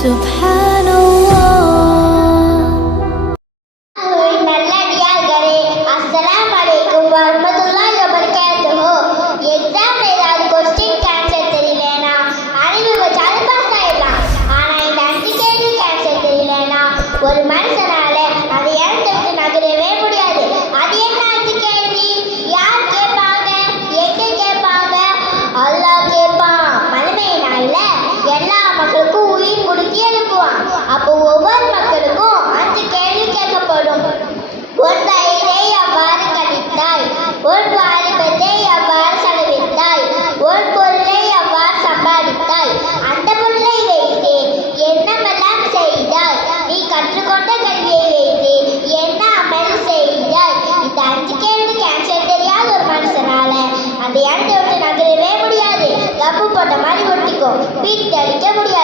Of powerful. ஒட்டிக்கோ பீட் அடிக்க முடியாது